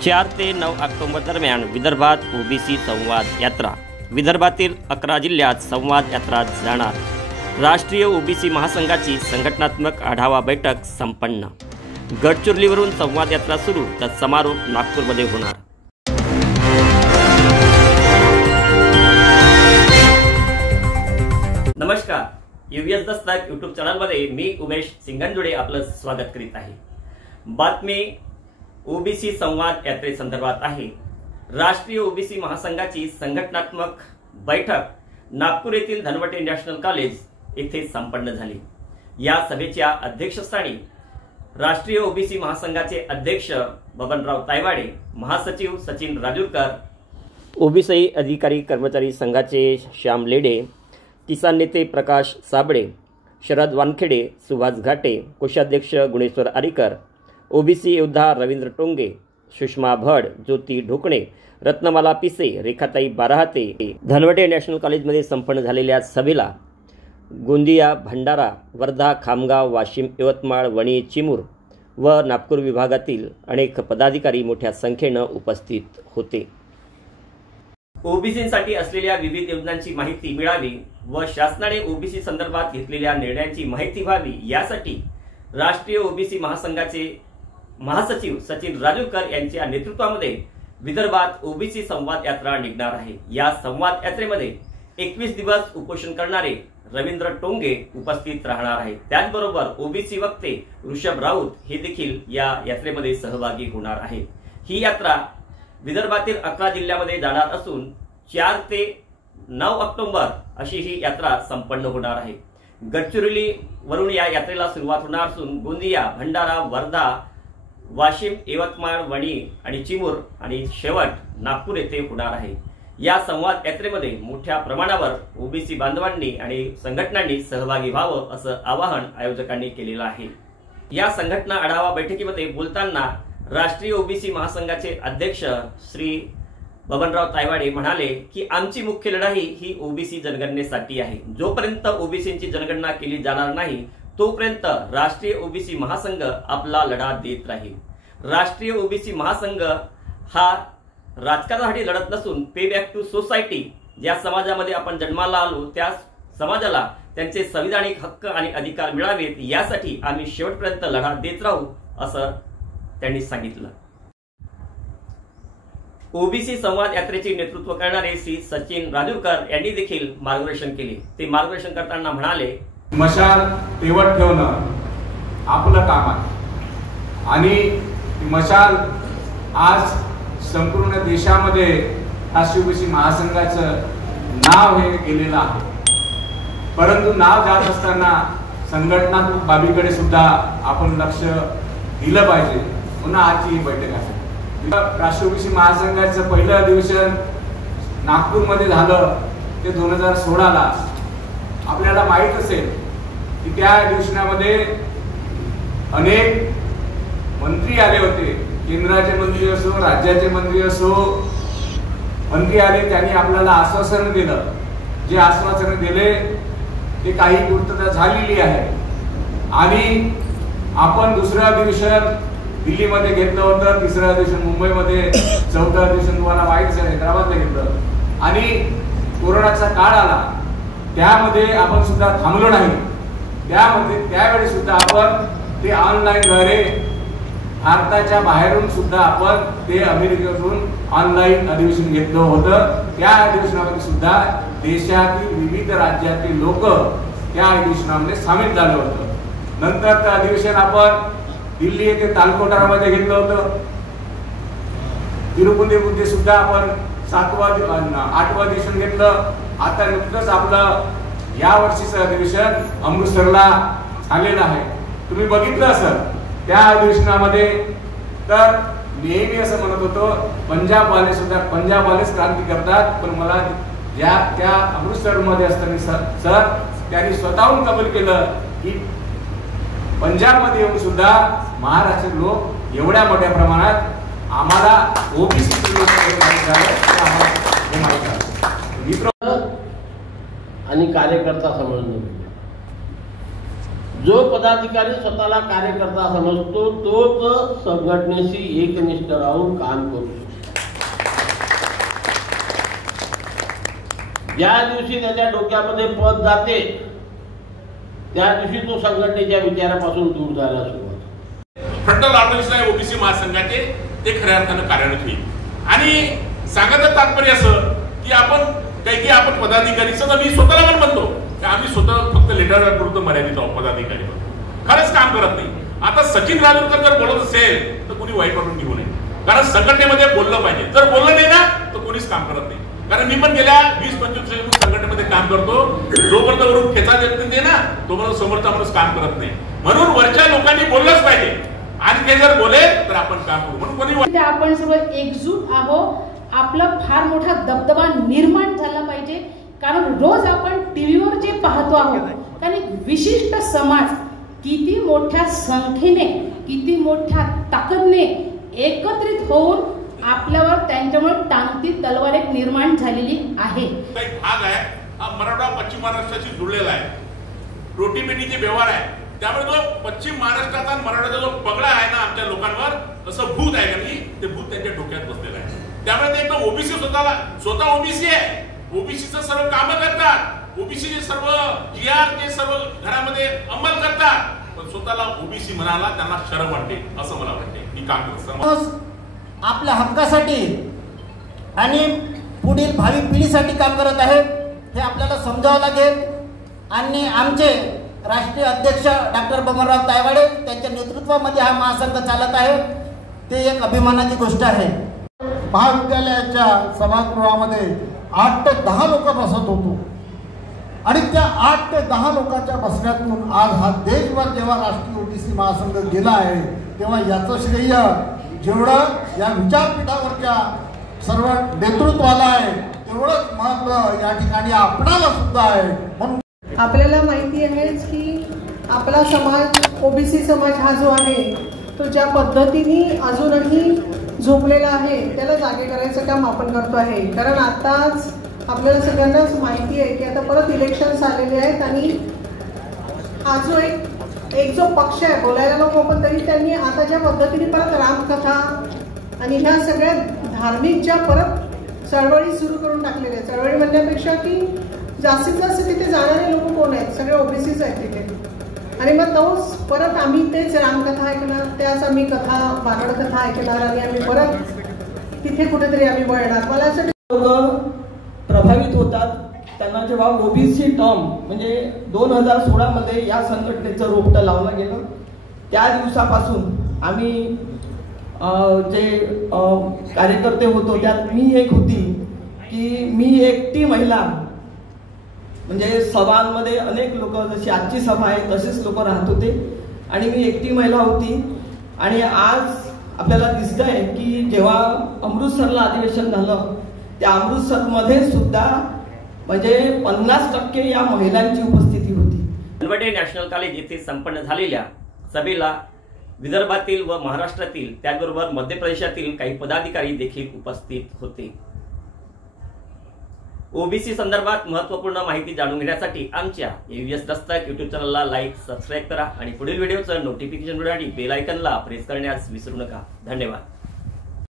4 ते 9 ऑक्टोबर दरम्यान विदर्भात ओबीसी संवाद यात्रा। विदर्भातील 11 जिल्ह्यात संवाद यात्रा जाणार। राष्ट्रीय ओबीसी महासंघाची संघटनात्मक आढावा बैठक संपन्न। गडचिरोलीवरून संवाद यात्रा सुरू तर समारोप नागपूरमध्ये होणार। नमस्कार, यूएस दस्तक यूट्यूब चॅनलमध्ये मी उमेश सिंगंजुडे आपलं स्वागत करीत आहे। बातमी ओबीसी संवाद यात्रेसंदर्भात आहे। राष्ट्रीय ओबीसी महासंघाची संघटनात्मक बैठक नागपूर येथील धनवटे नॅशनल कॉलेज येथे संपन्न झाली। या सभेच्या अध्यक्षस्थानी राष्ट्रीय ओबीसी महासंघाचे अध्यक्ष बबनराव तायवाडे, महासचिव सचिन राजूरकर, ओबीसी अधिकारी कर्मचारी संघाचे श्याम लेडे, किसान नेते प्रकाश साबळे, शरद वानखेडे, सुभाष घाटे, कोषाध्यक्ष गुणेश्वर आरीकर, ओबीसी योद्धा रवींद्र टोंगे, सुषमा भड, ज्योती ढोकणे, रत्नमाला पिसे, रेखाताई बाराहाते। धनवटे नॅशनल कॉलेजमध्ये संपन्न झालेल्या सभेला गोंदिया, भंडारा, वर्धा, खामगाव, वाशिम, यवतमाळ, वणी, चिमूर व नागपूर विभागातील अनेक पदाधिकारी मोठ्या संख्येने उपस्थित होते। ओबीसींसाठी असलेल्या विविध योजनांची माहिती मिळावी व शासनाने ओबीसी संदर्भात घेतलेल्या निर्णयांची माहिती व्हावी यासाठी राष्ट्रीय ओबीसी महासंघाचे महासचिव सचिन राजूरकर यांच्या नेतृत्वामध्ये विदर्भात ओबीसी संवाद यात्रा निघणार आहे। या संवाद यात्रेमध्ये 21 दिवस उपोषण करणारे रवींद्र टोंगे उपस्थित राहणार आहेत। त्याचबरोबर ओबीसी वक्ते ऋषभ राऊत हे देखील या यात्रेमध्ये सहभागी होणार आहेत। ही यात्रा विदर्भातील 11 जिल्ह्यामध्ये जाणार असून 4 ते 9 ऑक्टोबर अशी ही यात्रा संपन्न होणार आहे। गडचिरोली वरून या यात्रेला सुरुवात होणार असून गोंदिया, भंडारा, वर्धा, वाशिम, यवतमाळ, वणी आणि चिमूर आणि शेवट नागपूर येथे होणार आहे। या संवाद यात्रेमध्ये मोठ्या प्रमाणावर ओबीसी बांधवांनी आणि संघटनांनी सहभागी व्हावं असं आवाहन आयोजकांनी केलेलं आहे। या संघटना आढावा बैठकीमध्ये बोलताना राष्ट्रीय ओबीसी महासंघाचे अध्यक्ष श्री बबनराव तायवाडे म्हणाले की आमची मुख्य लढाई ही ओबीसी जनगणनेसाठी आहे। जोपर्यंत ओबीसींची जनगणना केली जाणार नाही तोपर्यंत राष्ट्रीय ओबीसी महासंघ आपला लढा देत राहील। राष्ट्रीय ओबीसी महासंघ हा राजकारणासाठी लढत नसून पे बॅक टू सोसायटी, ज्या समाजामध्ये आपण जन्माला आलो त्या समाजाला त्यांचे संविधानिक हक्क आणि अधिकार मिळावेत यासाठी आम्ही शेवटपर्यंत लढा देत राहू असं त्यांनी सांगितलं। ओबीसी संवाद यात्रेचे नेतृत्व करणारे श्री सचिन राजूरकर यांनी देखील मार्गदर्शन केले। ते मार्गदर्शन करताना म्हणाले, मशाल तेवत ठेवणं आपलं काम आहे आणि मशाल आज संपूर्ण देशामध्ये राष्ट्रीय ओबीसी महासंघाचं नाव हे गेलेलं आहे। परंतु नाव जात असताना संघटनात्मक बाबीकडे सुद्धा आपण लक्ष दिलं पाहिजे। पुन्हा आजची ही बैठक आहे। राष्ट्रीय ओबीसी महासंघाचं पहिलं अधिवेशन नागपूरमध्ये झालं ते 2016 ला। आपल्याला माहित असेल की त्या अधिवेशनामध्ये अनेक मंत्री आले होते, केंद्राचे मंत्री असो, राज्याचे मंत्री असो, मंत्री आले। त्यांनी आपल्याला आश्वासन दिलं। जे आश्वासन दिले ते काही पूर्तता झालेली आहे आणि आपण दुसरं अधिवेशन दिल्लीमध्ये घेतलं होतं, तिसरं अधिवेशन मुंबईमध्ये, चौथं अधिवेशन तुम्हाला माहित आहे हैदराबादला घेतलं आणि कोरोनाचा काळ आला त्यामध्ये आपण सुद्धा थांबलो नाही। त्यावेळी सुद्धा आपण ते ऑनलाईन द्वारे भारताच्या बाहेरून सुद्धा आपण ते अमेरिकेतून ऑनलाईन अधिवेशन घेतलं होतं। त्या अधिवेशनामध्ये सुद्धा देशातील विविध राज्यातील लोक त्या अधिवेशनामध्ये सामील झाले होते। नंतर ते अधिवेशन आपण दिल्ली येथे तालकोटारामध्ये घेतलं होतं। तिरुपतीमध्ये सुद्धा आपण 8वं अधिवेशन घेतलं। आता नुकतंच आपलं या वर्षीचं अधिवेशन अमृतसरला झालेलं आहे। तुम्ही बघितलं असेल त्या अधिवेशनामध्ये तर नेहमी असं म्हणत होतो पंजाबवाले सुद्धा पंजाबवालेच क्रांती करतात, पण मला त्या अमृतसरमध्ये असताना सर त्यांनी स्वतःहून कबूल केलं की पंजाबमध्ये येऊन सुद्धा महाराष्ट्रीय लोक एवढ्या मोठ्या प्रमाणात आम्हाला ओबीसी आणि कार्यकर्ता समजणं जो पदाधिकारी स्वतःला कार्यकर्ता समजतो तोच संघटनेशी एकनिष्ठ राहून काम करू शकतो. ज्या दिवशी त्याच्या डोक्यामध्ये पद जाते त्या दिवशी तो संघटनेच्या विचारापासून दूर जायला सुरुवात. फ्रंटल ऑर्गनायझेशन ओबीसी महासंघाचे ते खऱ्या अर्थानं कार्यान्वित होईल. आणि सांगायचं तात्पर्य असं की आपण पदाधिकारीचं मी स्वतःला पण म्हणतो की आम्ही स्वतः फक्त लिडरपुरतं मर्यादित आहोत. पदाधिकारी खरंच काम करत नाही. आता सचिन राजूरकर जर बोलत असेल तर कोणी वाईट वाटून घेऊ नये, कारण संघटनेमध्ये बोललं पाहिजे. जर बोललं नाही ना तर कोणीच काम करत नाही. कारण मी पण गेल्या 20-25 संघटनेमध्ये काम करतो. जोपर्यंत वरून ठेचा देत नाही ना तोपर्यंत समोरचा माणूस काम करत नाही. म्हणून वरच्या लोकांनी बोललंच पाहिजे आणि ते जर बोले तर आपण काम करू. म्हणून कोणी आपण सर्व एकजूट आहोत. आपला फार मोठा दबदबा निर्माण झाला पाहिजे, कारण रोज आपण टीव्हीवर जे पाहतो आहोत कारण एक विशिष्ट समाज किती मोठ्या संख्येने किती मोठ्या ताकदने एकत्रित होऊन आपल्यावर त्यांच्यामुळे टांगती तलवार एक निर्माण झालेली आहे. काही भाग आहे हा मराठा पश्चिम महाराष्ट्राशी जुळलेला आहे. रोटीबेटीचे व्यवहार आहे. त्यामुळे जो पश्चिम महाराष्ट्राचा मराठाचा जो पगडा आहे ना आमच्या लोकांवर असं भूत आहे का ते भूत त्यांच्या डोक्यात बसलेलं आहे. त्यामुळे ते एकदम ओबीसी स्वतः ओबीसी आहे. ओबीसीचं सर्व कामं करतात. ओबीसीचे सर्व जीआर ते सर्व घरामध्ये अंमल करतात. पण स्वतःला ओबीसी म्हणाला त्यांना शरम वाटते असं मला वाटते. मी काम करतो आपल्या हक्कासाठी आणि पुढील भावी पिढीसाठी काम करत आहेत हे आपल्याला समजावं लागेल. आणि आमचे राष्ट्रीय अध्यक्ष डॉक्टर बबनराव तायवाडे त्यांच्या नेतृत्वामध्ये हा महासंघ चालत आहे. ते एक अभिमानाची गोष्ट आहे. महाविद्यालयाच्या सभागृहामध्ये 8 ते 10 लोक बसत होतो आणि त्या 8 ते 10 लोकांच्या बसण्यातून आज हा देशभर जेव्हा राष्ट्रीय ओबीसी महासंघ गेला आहे तेव्हा याचं श्रेय जेवढं या विचारपीठावरच्या सर्व नेतृत्वाला आहे तेवढंच महत्व या ठिकाणी आपणाला सुद्धा आहे. म्हणून आपल्याला माहिती आहेच की आपला समाज ओबीसी समाज हा जो आहे तो ज्या पद्धतीने अजूनही झोपलेला आहे त्याला जागे करायचं काम आपण करतो आहे. कारण आताच आपल्याला सगळ्यांनाच माहिती आहे की आता परत इलेक्शन्स आलेले आहेत आणि हा जो एक जो पक्ष आहे बोलायला नको पण तरी त्यांनी आता ज्या पद्धतीने परत रामकथा आणि ह्या सगळ्या धार्मिक ज्या परत चळवळी सुरू करून टाकलेल्या आहेत. चळवळी म्हणण्यापेक्षा की जास्तीत जास्त तिथे जाणारे लोक कोण आहेत सगळे ओबीसीच आहेत तिथे. आणि मग तोच परत आम्ही तेच रामकथा ऐकणार त्याच आम्ही बागड कथा ऐकणार आणि आम्ही परत तिथे कुठेतरी आम्ही वळणार. मला असं प्रभावित होतात त्यांना जेव्हा ओबीसी टर्म म्हणजे 2016 मध्ये या संघटनेचं रोपटं लावलं गेलं त्या दिवसापासून आम्ही जे कार्यकर्ते होतो त्यात मी एक होती की मी एकटी महिला म्हणजे सभांमध्ये अनेक लोक जशी आजची सभा आहे तसेच लोक राहत होते आणि मी एकटी महिला होती. आणि आज आपल्याला दिसतंय की जेव्हा अमृतसरला अधिवेशन झालं त्या अमृतसरमध्ये सुद्धा म्हणजे 50% या महिलांची उपस्थिती होती. अलवटे नॅशनल कॉलेज येथे संपन्न झालेल्या सभेला विदर्भातील व महाराष्ट्रातील त्याचबरोबर मध्य प्रदेशातील काही पदाधिकारी देखील उपस्थित होते. ओबीसी संदर्भात महत्त्वपूर्ण माहिती जाणून घेण्यासाठी आमच्या एव्हीएस दस्तक YouTube चॅनलला लाईक सबस्क्राईब करा आणि पुढील व्हिडिओचं नोटिफिकेशन मिळवण्यासाठी बेल आयकॉनला प्रेस करण्यास विसरू नका. धन्यवाद.